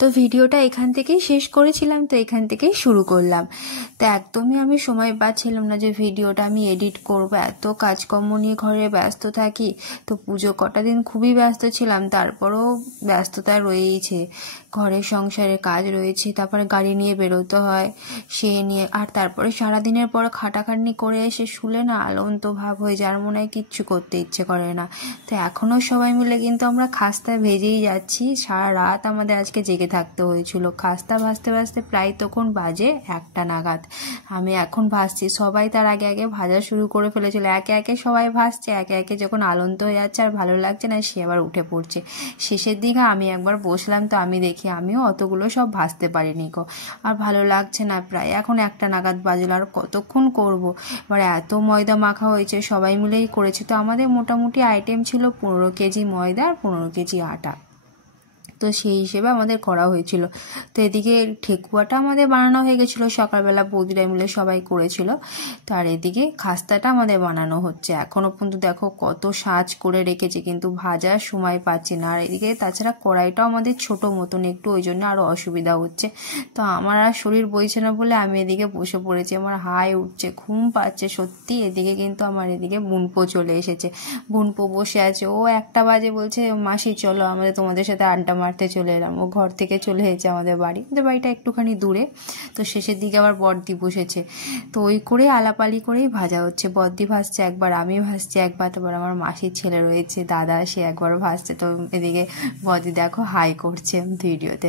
তো ভিডিওটা এখান থেকেই শেষ করেছিলাম, তো এখান থেকেই শুরু করলাম। তো একদমই আমি সময় পাচ্ছিলাম না যে ভিডিওটা আমি এডিট করব, এত কাজকর্ম নিয়ে ঘরে ব্যস্ত থাকি। তো পুজো কটা দিন খুবই ব্যস্ত ছিলাম, তারপরও ব্যস্ততা রয়েইছে, ঘরের সংসারে কাজ রয়েছে, তারপরে গাড়ি নিয়ে বেরোতে হয় সে নিয়ে, আর তারপরে সারাদিনের পর খাটাখাটনি করে এসে শুলে না আলন্ত ভাব হয়ে যার মনে হয় কিচ্ছু করতে ইচ্ছে করে না। তো এখনও সবাই মিলে কিন্তু আমরা খাস্তা ভেজেই যাচ্ছি, সারা রাত আমাদের আজকে জেগে থাকতে হয়েছিল। খাস্তা ভাজতে ভাজতে প্রায় তখন বাজে 1টা নাগাদ। আমি এখন ভাজছি, সবাই তার আগে আগে ভাজা শুরু করে ফেলেছিল। একে একে সবাই ভাজছে, একে একে যখন আলন্ত হয়ে যাচ্ছে আর ভালো লাগছে না, সে আবার উঠে পড়ছে। শেষের দিকে আমি একবার বসলাম, তো আমি দেখি আমিও অতগুলো সব ভাজতে পারিনি গো, আর ভালো লাগছে না। প্রায় এখন 1টা নাগাদ বাজলো, আর কতক্ষণ করব। এবার এত ময়দা মাখা হয়েছে, সবাই মিলেই করেছে। তো আমাদের মোটামুটি আইটেম ছিল 15 কেজি ময়দা আর 15 কেজি আটা, তো সেই হিসেবে আমাদের করা হয়েছিল। তো এদিকে ঠেকুয়াটা আমাদের বানানো হয়ে গেছিলো সকালবেলা, বৌদিরা মিলে সবাই করেছিল। তো আর এদিকে খাস্তাটা আমাদের বানানো হচ্ছে। এখনও পর্যন্ত দেখো কত সাজ করে রেখেছে, কিন্তু ভাজার সময় পাচ্ছি না। আর এদিকে তাছাড়া কড়াইটাও আমাদের ছোট মতন একটু, ওই জন্য আরও অসুবিধা হচ্ছে। তো আমার আর শরীর বইছে না বলে আমি এদিকে বসে পড়েছি, আমার হাই উঠছে, ঘুম পাচ্ছে সত্যি। এদিকে কিন্তু আমার এদিকে বোনপো চলে এসেছে, বোনপো বসে আছে। ও 1টা বাজে বলছে, মাসি চলো আমাদের তোমাদের সাথে আড্ডা মারতে চলে এলাম। ও ঘর থেকে চলে এসেছে আমাদের বাড়ি, আমাদের বাড়িটা একটুখানি দূরে। তো শেষের দিকে আবার বড়দি বসেছে, তো ওই করে আলাপালি করেই ভাজা হচ্ছে। বড়দি ভাজছে একবার, আমি ভাজছি একবার, তারপর আমার মাসির ছেলে রয়েছে দাদা, সে একবার ভাজছে। তো এদিকে বড়দি দেখো হাই করছে ভিডিওতে।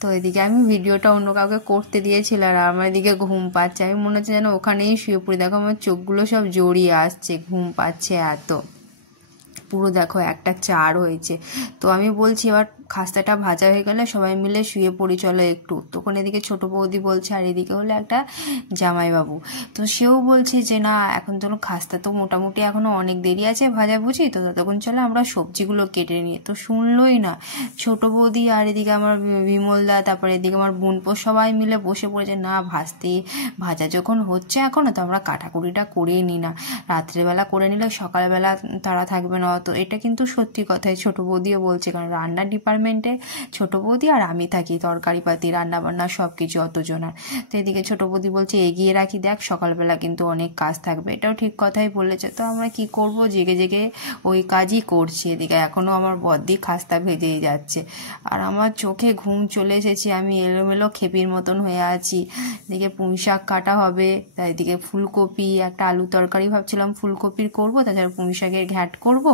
তো এদিকে আমি ভিডিওটা অন্য কাউকে করতে দিয়েছিলাম, আর আমার এদিকে ঘুম পাচ্ছে। আমি মনে হচ্ছে যেন ওখানেই শুয়ে পড়ি। দেখো আমার চোখগুলো সব জড়িয়ে আসছে, ঘুম পাচ্ছে এত। পুরো দেখো 1টা 4 হয়েছে। তো আমি বলছি এবার খাস্তাটা ভাজা হয়ে গেলে সবাই মিলে শুয়ে পড়ি চলো একটু। তখন এদিকে ছোট বৌদি বলছে, আর এদিকে হলো একটা জামাইবাবু, তো সেও বলছে যে না এখন তো খাস্তা তো মোটামুটি এখনো অনেক দেরি আছে ভাজা বুঝি, তো ততক্ষণ চলো আমরা সবজিগুলো কেটে নিই। তো শুনলোই না, ছোট বৌদি আর এদিকে আমার বিমলদা, তারপরে এদিকে আমার বোনপো সবাই মিলে বসে পড়েছে। না ভাজা যখন হচ্ছে এখনো, তো আমরা কাটাকুটিটা করেই নিই না, রাত্রেবেলা করে নিলে সকালবেলা তারা থাকবে না। তো এটা কিন্তু সত্যি কথাই ছোট বৌদিও বলছে, কারণ রান্নার ডিপার্টমেন্টে ছোট বৌদি আর আমি থাকি, তরকারি পাতি রান্না বান্না সব কিছু অতজনার। তো এদিকে ছোট বৌদি বলছে এগিয়ে রাখি, দেখ সকালবেলা কিন্তু অনেক কাজ থাকবে। এটাও ঠিক কথাই বলেছে। তো আমরা কি করব, জেগে জেগে ওই কাজই করছি। এদিকে এখনো আমার বদ্দি খাস্তা ভেজেই যাচ্ছে, আর আমার চোখে ঘুম চলে এসেছে, আমি এলোমেলো খেপির মতন হয়ে আছি। এদিকে পুঁই শাক কাটা হবে, তাই এদিকে ফুলকপি, একটা আলু তরকারি ভাবছিলাম ফুলকপির করবো, তাছাড়া পুঁই শাকের ঘ্যাট করবো,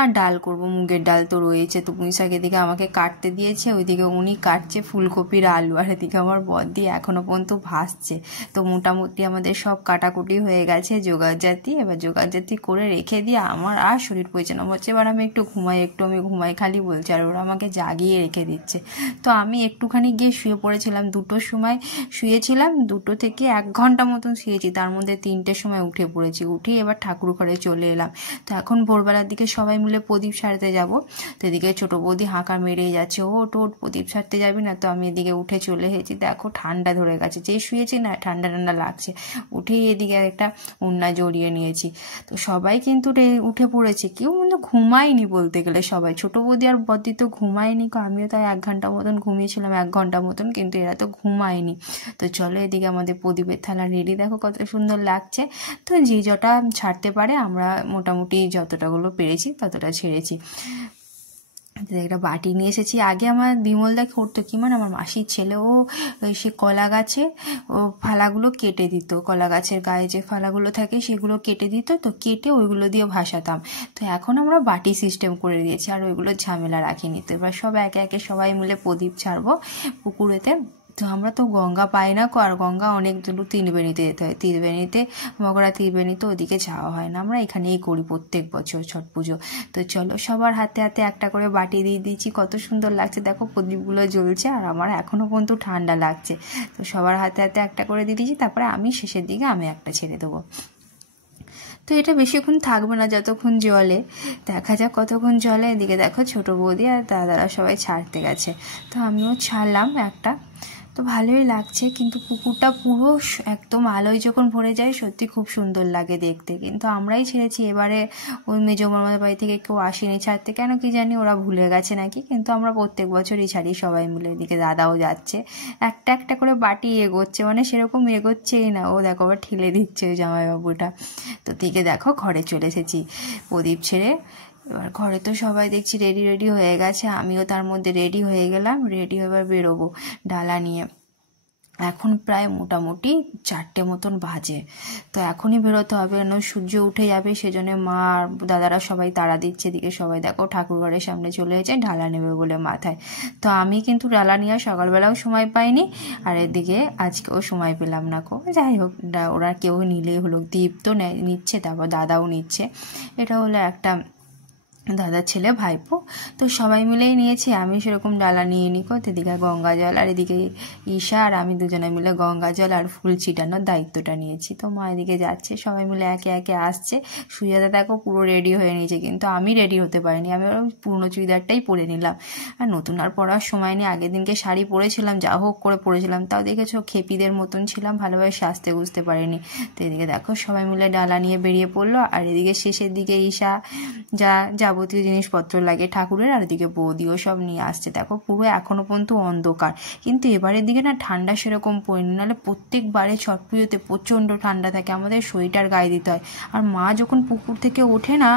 আর ডাল করব, মুগের ডাল তো রয়েছে। তো পুঁই শাক এদিকে আমাকে কাটতে দিয়েছে, ওইদিকে উনি কাটছে ফুলকপির আলু, আর এদিকে আমার বদ্দি এখনো পর্যন্ত ভাসছে। তো মোটামুটি আমাদের সব কাটাকুটি হয়ে গেছে জোগাড়জাতি। এবার জোগাড়জাতি করে রেখে দিয়ে আমার আর শরীর বইছে না, বলছে এবার আমি একটু ঘুমাই খালি বলছে, আর ওরা আমাকে জাগিয়ে রেখে দিচ্ছে। তো আমি একটুখানি গিয়ে শুয়ে পড়েছিলাম, 2টোর সময় শুয়েছিলাম, 2টো থেকে 1 ঘন্টা মতন শুয়েছি, তার মধ্যে 3টের সময় উঠে পড়েছি। উঠে এবার ঠাকুর ঘরে চলে এলাম। তো এখন ভোরবেলার দিকে সবাই মিলে প্রদীপ সারতে যাব। তো এদিকে ছোট বৌদি হাঁকা মেরেই যাচ্ছে, ওট প্রদীপ সারতে যাবি না? তো আমি এদিকে উঠে চলে এসেছি, দেখো ঠান্ডা ধরে গেছে, যেই শুয়েছি না ঠান্ডা ঠান্ডা লাগছে। উঠেই এদিকে একটা ওড়না জড়িয়ে নিয়েছি। তো সবাই কিন্তু উঠে পড়েছে, কেউ কিন্তু ঘুমায়নি বলতে গেলে, সবাই ছোট বৌদি আর বদ্দি তো ঘুমায়নি, আমিও তাই 1 ঘন্টা মতন ঘুমিয়েছিলাম, 1 ঘন্টা মতন, কিন্তু এরা তো ঘুমায়নি। তো চলো এদিকে আমাদের প্রদীপের থালা রেডি, দেখো কত সুন্দর লাগছে। তো যে যটা ছাড়তে পারে, আমরা মোটামুটি যতটাগুলো পেরেছি ততটা ছেড়েছি। একটা বাটি নিয়ে এসেছি। আগে আমার বিমলদা করতো কি, মানে আমার মাসির ছেলে, ও সে কলা গাছে ও ফালাগুলো কেটে দিত, কলা গাছের গায়ে যে ফালাগুলো থাকে সেগুলো কেটে দিত, তো কেটে ওইগুলো দিয়ে ভাসাতাম। তো এখন আমরা বাটি সিস্টেম করে দিয়েছি, আর ওইগুলো ঝামেলা রাখিনি। তো এবার সব একে একে সবাই মিলে প্রদীপ ছাড়বো পুকুরেতে। তো আমরা তো গঙ্গা পাই না, আর গঙ্গা অনেক দূর ত্রিবেণীতে যেতে হয়, ত্রিবেণীতে মগরা ত্রিবেণীতে ওদিকে যাওয়া হয় না, আমরা এখানেই করি প্রত্যেক বছর ছট পুজো। তো চলো সবার হাতে হাতে একটা করে বাটি দিয়ে দিয়েছি, কত সুন্দর লাগছে দেখো প্রদীপগুলো জ্বলছে, আর আমার এখনও পর্যন্ত ঠান্ডা লাগছে। তো সবার হাতে হাতে একটা করে দিয়ে দিয়েছি, তারপরে আমি শেষের দিকে আমি একটা ছেড়ে দেবো। তো এটা বেশিক্ষণ থাকবে না, যতক্ষণ জলে, দেখা যাক কতক্ষণ জলে। এদিকে দেখো ছোট বৌদি আর দাদারা সবাই ছাড়তে গেছে, তো আমিও ছাড়লাম একটা। তো ভালোই লাগছে, কিন্তু পুকুরটা পুরো একদম আলোয় যখন ভরে যায় সত্যি খুব সুন্দর লাগে দেখতে। কিন্তু আমরাই ছেড়েছি, এবারে ওই মেজো মামাদের বাড়ি থেকে কেউ আসেনি ছাড়তে, কেন কি জানি, ওরা ভুলে গেছে নাকি। কিন্তু আমরা প্রত্যেক বছরই ছাড়ি সবাই মিলে। এদিকে দাদাও যাচ্ছে, একটা একটা করে বাটি এগোচ্ছে, মানে সেরকম এগোচ্ছেই না, ও দেখো আবার ঠেলে দিচ্ছে ওই জামাইবাবুটা। তো দিকে দেখো ঘরে চলে এসেছি প্রদীপ ছেড়ে। এবার ঘরে তো সবাই দেখছি রেডি হয়ে গেছে, আমিও তার মধ্যে রেডি হয়ে গেলাম। রেডি হয়ে এবার বেরোবো ডালা নিয়ে। এখন প্রায় মোটামুটি 4টে মতন বাজে, তো এখনই বেরোতে হবে, কেন সূর্য উঠে যাবে। সেজন্য মা আর দাদারা সবাই তাড়া দিচ্ছে। এদিকে সবাই দেখো ঠাকুরঘরের সামনে চলে এসেছে ডালা নেবে বলে মাথায়। তো আমি কিন্তু ডালা নিয়ে সকালবেলাও সময় পাইনি, আর এদিকে আজকেও সময় পেলাম না। যাই হোক, ওরা কেউ নিলেই হলো। দীপ তো নিচ্ছে, তারপর দাদাও নিচ্ছে। এটা হলো একটা দাদার ছেলে ভাইপো, তো সবাই মিলেই নিয়েছি। আমি সেরকম ডালা নিয়ে নিকো। এদিকে গঙ্গা জল, আর এদিকে ঈশা আর আমি দুজনে মিলে গঙ্গা জল আর ফুল ছিটানোর দায়িত্বটা নিয়েছি। তো মা এদিকে যাচ্ছে, সবাই মিলে একে একে আসছে। সুজাতা দেখো পুরো রেডি হয়ে নিয়েছে, কিন্তু আমি রেডি হতে পারিনি। আমি পুরনো চুড়িদারটাই পরে নিলাম, আর নতুন আর পরার সময় নেই। আগের দিনকে শাড়ি পরেছিলাম, যা হোক করে পরেছিলাম, তাও দেখেছো খেপিদের মতন ছিলাম, ভালোভাবে সাজতে বুঝতে পারিনি। তো এদিকে দেখো সবাই মিলে ডালা নিয়ে বেরিয়ে পড়লো। আর এদিকে শেষের দিকে ঈশা যা যাবতীয় জিনিসপত্র লাগে ঠাকুরের, আর এদিকে বৌদিও সব নিয়ে আসছে। দেখো পুরো এখনো পর্যন্ত অন্ধকার, কিন্তু এবারের দিকে না ঠান্ডা সেরকম পড়েনি, নাহলে প্রত্যেকবারে ছট পুজোতে প্রচণ্ড ঠান্ডা থাকে, আমাদের সোয়েটার গায়ে দিতে হয়। আর মা যখন পুকুর থেকে ওঠে না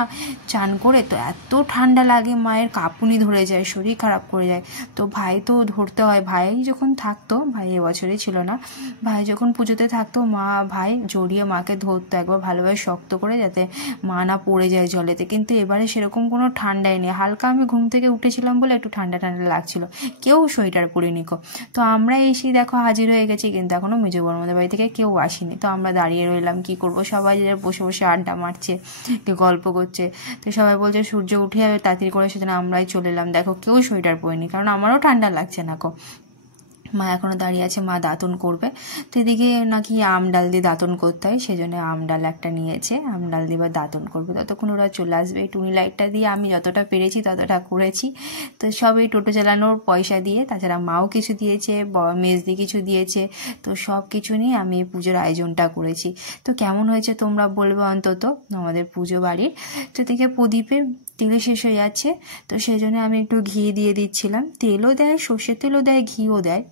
চান করে, তো এত ঠান্ডা লাগে, মায়ের কাঁপুনি ধরে যায়, শরীর খারাপ করে যায়। তো ভাই তো ধরতে হয়, ভাই যখন থাকতো, ভাই এবছরই ছিল না, ভাই যখন পুজোতে থাকতো, ভাই জড়িয়ে মাকে ধরতো একবার ভালোভাবে শক্ত করে, যাতে মা না পড়ে যায় জলেতে। কিন্তু এবারে সেরকম কোনো ঠান্ডাই নেই, হালকা আমি ঘুম থেকে উঠেছিলাম বলে একটু ঠান্ডা ঠান্ডা লাগছিল, কেউ সোয়েটার পরিনি কো। তো আমরা এসে দেখো হাজির হয়ে গেছি, কিন্তু এখনও মেজো বড়মাদের বাড়ি থেকে কেউ আসেনি। তো আমরা দাঁড়িয়ে রইলাম, কি করব, সবাই বসে বসে আড্ডা মারছে, কেউ গল্প করছে। তো সবাই বলছে সূর্য উঠে যাবে তাড়াতাড়ি করে, সেজন্য আমরাই চলে এলাম। দেখো কেউ সোয়েটার পরিনি, কারণ আমারও ঠান্ডা লাগছে না কো। মা এখনও দাঁড়িয়ে আছে, মা দাঁতন করবে। তো এদিকে নাকি আম ডাল দিয়ে দাঁতন করতে হয়, সেই জন্য আম ডাল একটা নিয়েছে, আম ডাল দিয়ে এবার দাঁতন করবে। ততক্ষণ ওরা চলে আসবে। এই টুনি লাইটটা দিয়ে আমি যতটা পেরেছি ততটা করেছি। তো সব এই টোটো চালানোর পয়সা দিয়ে, তাছাড়া মাও কিছু দিয়েছে, মেজদি কিছু দিয়েছে। তো সব কিছু নিয়ে আমি এই পুজোর আয়োজনটা করেছি। তো কেমন হয়েছে তোমরা বলবে অন্তত আমাদের পুজো বাড়ির। তো এদিকে প্রদীপে তেল শেষ হয়ে যাচ্ছে, তো সেই জন্য আমি একটু ঘি দিয়ে দিচ্ছিলাম। তেলও দেয়, সর্ষের তেলও দেয়, ঘিও দেয়।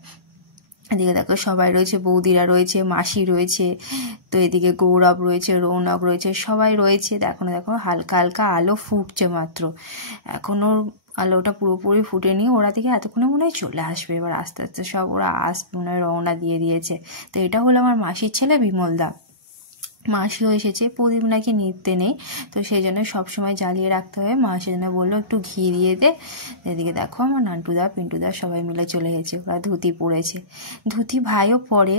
এদিকে দেখো সবাই রয়েছে, বৌদিরা রয়েছে, মাসি রয়েছে, তো এদিকে গৌরব রয়েছে, রৌনক রয়েছে, সবাই রয়েছে। দেখো না, দেখো হালকা হালকা আলো ফুটছে মাত্র, এখনও আলোটা পুরোপুরি ফুটেনি। ওরা দিকে এতক্ষণে মনে হয় চলে আসবে, এবার আস্তে আস্তে সব ওরা মনে হয় রওনা দিয়ে দিয়েছে। তো এটা হলো আমার মাসির ছেলে বিমলদা, মাসিও এসেছে। প্রদীপ নাকি নিতে নেই, তো সেই জন্য সবসময় জ্বালিয়ে রাখতে হয়। মা সেজন্য বললো একটু ঘি দিয়ে দে। এদিকে দেখো আমার নান্টুদা পিন্টুদা সবাই মিলে চলে গেছে, ওরা ধুতি পরেছে। ধুতি ভাইও পরে,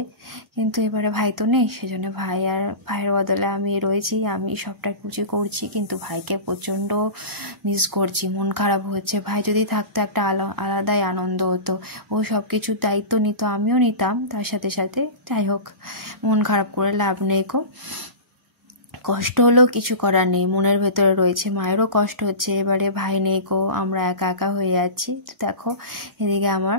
কিন্তু এবারে ভাই তো নেই, সেজন্য ভাইয়ের বদলে আমি রয়েছি, আমি সবটা কিছু করছি। কিন্তু ভাইকে প্রচণ্ড মিস করছি, মন খারাপ হচ্ছে। ভাই যদি থাকতো একটা আলাদাই আনন্দ হতো, ও সব কিছুর দায়িত্ব নিত, আমিও নিতাম তার সাথে সাথে। যাই হোক, মন খারাপ করে লাভ নেই কো, কষ্ট হলেও কিছু করার নেই, মনের ভেতরে রয়েছে। মায়েরও কষ্ট হচ্ছে, এবারে ভাই নেই কো, আমরা একা একা হয়ে যাচ্ছি। তো দেখো এদিকে আমার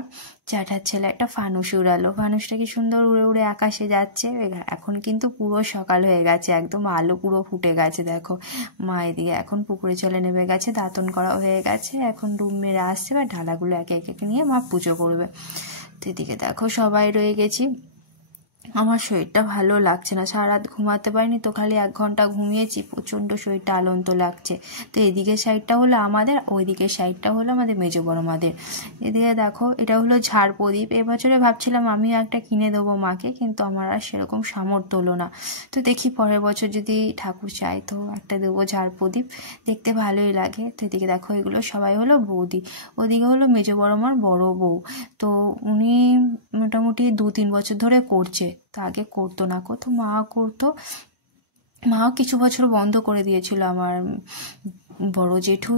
জ্যাঠার ছেলে একটা ফানুস উড়ালো, ফানুসটা কি সুন্দর উড়ে উড়ে আকাশে যাচ্ছে। এখন কিন্তু পুরো সকাল হয়ে গেছে, একদম আলো পুরো ফুটে গেছে। দেখো মা এদিকে এখন পুকুরে চলে নেমে গেছে, দাঁতন করা হয়ে গেছে, এখন ডুব মেরে আসছে, বা ঢালাগুলো একে একে নিয়ে মা পুজো করবে। তো এদিকে দেখো সবাই রয়ে গেছি। আমার শরীরটা ভালো লাগছে না, সারা রাত ঘুমাতে পারিনি, তো খালি 1 ঘন্টা ঘুমিয়েছি, প্রচণ্ড শরীরটা আলন্ত লাগছে। তো এদিকের সাইডটা হলো আমাদের, ওইদিকের সাইডটা হলো আমাদের মেজো বড়মাদের। এদিকে দেখো এটা হলো ঝাড় প্রদীপ। এবছরে ভাবছিলাম আমিও একটা কিনে দেবো মাকে, কিন্তু আমার আর সেরকম সামর্থ্য হলো না। তো দেখি পরের বছর যদি ঠাকুর চাই তো একটা দেবো ঝাড় প্রদীপ, দেখতে ভালোই লাগে। তো এদিকে দেখো এগুলো সবাই হলো বৌদি, ওদিকে হলো মেজো বড়মার বড় বউ। তো উনি মোটামুটি 2-3 বছর ধরে করছে, তো আগে করতো না কো, তো মা করতো। মাও কিছু বছর বন্ধ করে দিয়েছিল আমার বড় জেঠু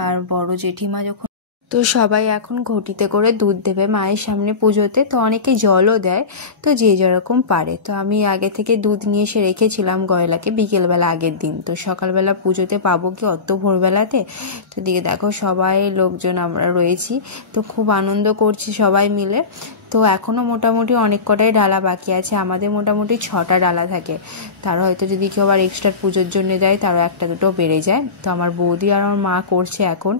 আর বড় জেঠিমা যখন। তো সবাই এখন ঘটিতে করে দুধ দেবে মায়ের সামনে পুজোতে, তো অনেকে জলও দেয়, তো যে যেরকম পারে। তো আমি আগে থেকে দুধ নিয়ে এসে রেখেছিলাম গয়লাকে বিকেলবেলা আগের দিন, তো সকালবেলা পুজোতে পাবো কি অত ভোরবেলাতে। তো দিকে দেখো সবাই লোকজন আমরা রয়েছি, তো খুব আনন্দ করছি সবাই মিলে। তো এখনও মোটামুটি অনেক কটাই ডালা বাকি আছে, আমাদের মোটামুটি 6টা ডালা থাকে, তার হয়তো যদি কেউ আবার এক্সট্রা পুজোর জন্য দেয় তারও একটা দুটো বেড়ে যায়। তো আমার বৌদি আর আমার মা করছে এখন,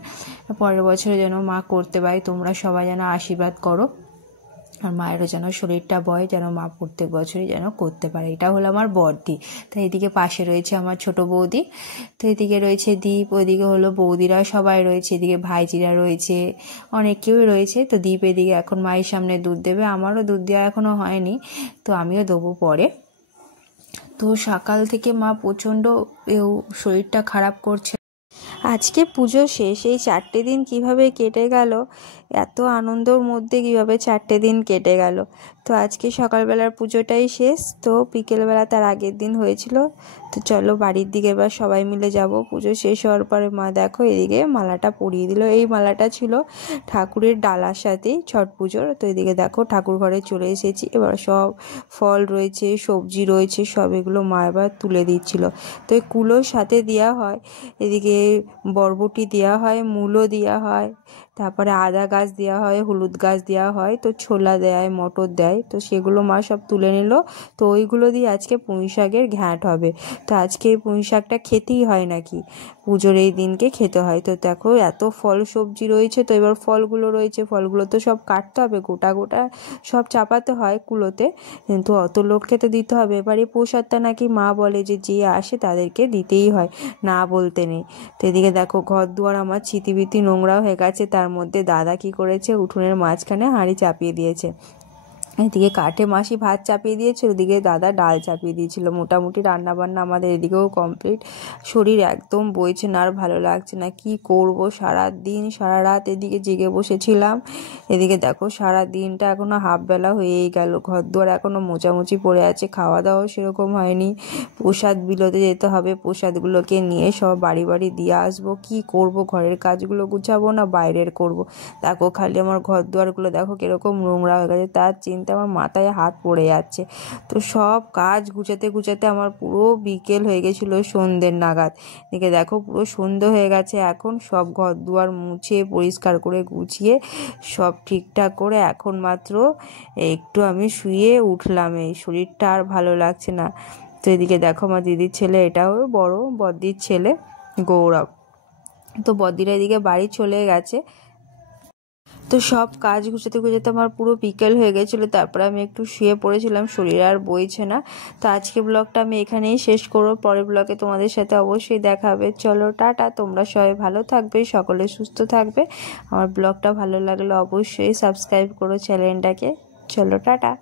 পরের বছরে যেন মা করতে পারে, তোমরা সবাই যেন আশীর্বাদ করো আর মায়েরও যেন শরীরটা বয়, যেন মা প্রত্যেক বছরই যেন করতে পারে। এটা হলো আমার বড়দি। তো এদিকে পাশে রয়েছে আমার ছোট বৌদি, তো এদিকে রয়েছে দীপ, ওইদিকে হলো বৌদিরা সবাই রয়েছে, এদিকে ভাইজিরা রয়েছে, অনেক কেউই রয়েছে। তো দীপ এদিকে এখন মায়ের সামনে দুধ দেবে, আমারও দুধ দেওয়া এখনও হয়নি, তো আমিও দেবো পরে। তো সকাল থেকে মা প্রচণ্ড শরীরটা খারাপ করছে। আজকে পুজো শেষ, এই 4টে দিন কিভাবে কেটে গেল, এত আনন্দের মধ্যে কিভাবে 4টে দিন কেটে গেল। তো আজকে সকালবেলার পুজোটাই শেষ, তো বিকেলবেলা তার আগের দিন হয়েছিল। তো চলো বাড়ির দিকে এবার সবাই মিলে যাব। পুজো শেষ হওয়ার পরে মা দেখো এদিকে মালাটা পরিয়ে দিল, এই মালাটা ছিল ঠাকুরের ডালার সাথেই ছট পুজোর। তো এদিকে দেখো ঠাকুর ঘরে চলে এসেছি, এবার সব ফল রয়েছে, সবজি রয়েছে, সব এগুলো মা এবার তুলে দিচ্ছিল। তো এই কুলোর সাথে দেওয়া হয়, এদিকে বরবটি দেওয়া হয়, মূলো দেওয়া হয়, তারপরে আদা গাছ দেওয়া হয়, হলুদ গাছ দেওয়া হয়, তো ছোলা দেয়, মটর দেয়, তো সেগুলো মা সব তুলে নিল। তো ওইগুলো দিয়ে আজকে পুঁই শাকের ঘ্যাঁট হবে। তো আজকে এই পুঁই শাকটা খেতেই হয় নাকি, পুজোর এই দিনকে খেতে হয়। তো দেখো এত ফল সবজি রয়েছে, তো এবার ফলগুলো রয়েছে, ফলগুলো তো সব কাটতে হবে, গোটা গোটা সব চাপাতে হয় কুলোতে, কিন্তু অত লোককে তো দিতে হবে। এবার এই প্রসাদটা নাকি মা বলে যে আসে তাদেরকে দিতেই হয়, না বলতে নেই। তো এদিকে দেখো ঘর দুয়ার আমার ছিতিবিতি নোংরা হয়ে গেছে, তার মধ্যে দাদা কি করেছে, উঠোনের মাঝখানে হাঁড়ি চাপিয়ে দিয়েছে। এদিকে কাঠে মাসি ভাত চাপিয়ে দিয়েছিল, ওদিকে দাদা ডাল চাপিয়ে দিয়েছিল। মোটামুটি রান্নাবান্না আমাদের এদিকেও কমপ্লিট। শরীর একদম বইছে না, আর ভালো লাগছে না, কি করব, সারা দিন সারা রাত এদিকে জেগে বসেছিলাম। এদিকে দেখো সারা দিনটা এখনো হাফ বেলা হয়েই গেল, ঘর দুয়ার এখনো মোছামুছি পড়ে আছে, খাওয়া দাওয়াও সেরকম হয়নি। প্রসাদ বিলোতে যেতে হবে, প্রসাদগুলোকে নিয়ে সব বাড়ি বাড়ি দিয়ে আসবো। কি করব, ঘরের কাজগুলো গুছাবো না বাইরের করব। দেখো খালি আমার ঘর দুয়ারগুলো দেখো কিরকম নোংরা হয়ে গেছে, তার চিন্তা আমার মাথায় হাত পড়ে যাচ্ছে। তো সব কাজ গুছাতে গুছাতে আমার পুরো বিকেল হয়ে গেছিলো, সন্ধ্যের নাগাদ। এদিকে দেখো পুরো সন্ধ্যে হয়ে গেছে, এখন সব ঘর দুয়ার মুছে পরিষ্কার করে গুছিয়ে সব ঠিকঠাক করে এখন মাত্র একটু আমি শুয়ে উঠলাম, এই শরীরটা আর ভালো লাগছে না। তো এদিকে দেখো আমার দিদির ছেলে, এটাও বড় বদ্দির ছেলে গৌরব, তো বদ্দিরা এদিকে বাড়ি চলে গেছে। তো সব কাজ গুছাতে গুছাতে আমার পুরো বিকেল হয়ে গেছিলো, তারপরে আমি একটু শুয়ে পড়েছিলাম, শরীর আর বইছে না। তো আজকে ব্লগটা আমি এখানেই শেষ করবো, পরের ব্লগে তোমাদের সাথে অবশ্যই দেখা হবে। চলো টাটা, তোমরা সবাই ভালো থাকবে, সকলে সুস্থ থাকবে। আমার ব্লগটা ভালো লাগলে অবশ্যই সাবস্ক্রাইব করো চ্যানেলটাকে। চলো টাটা।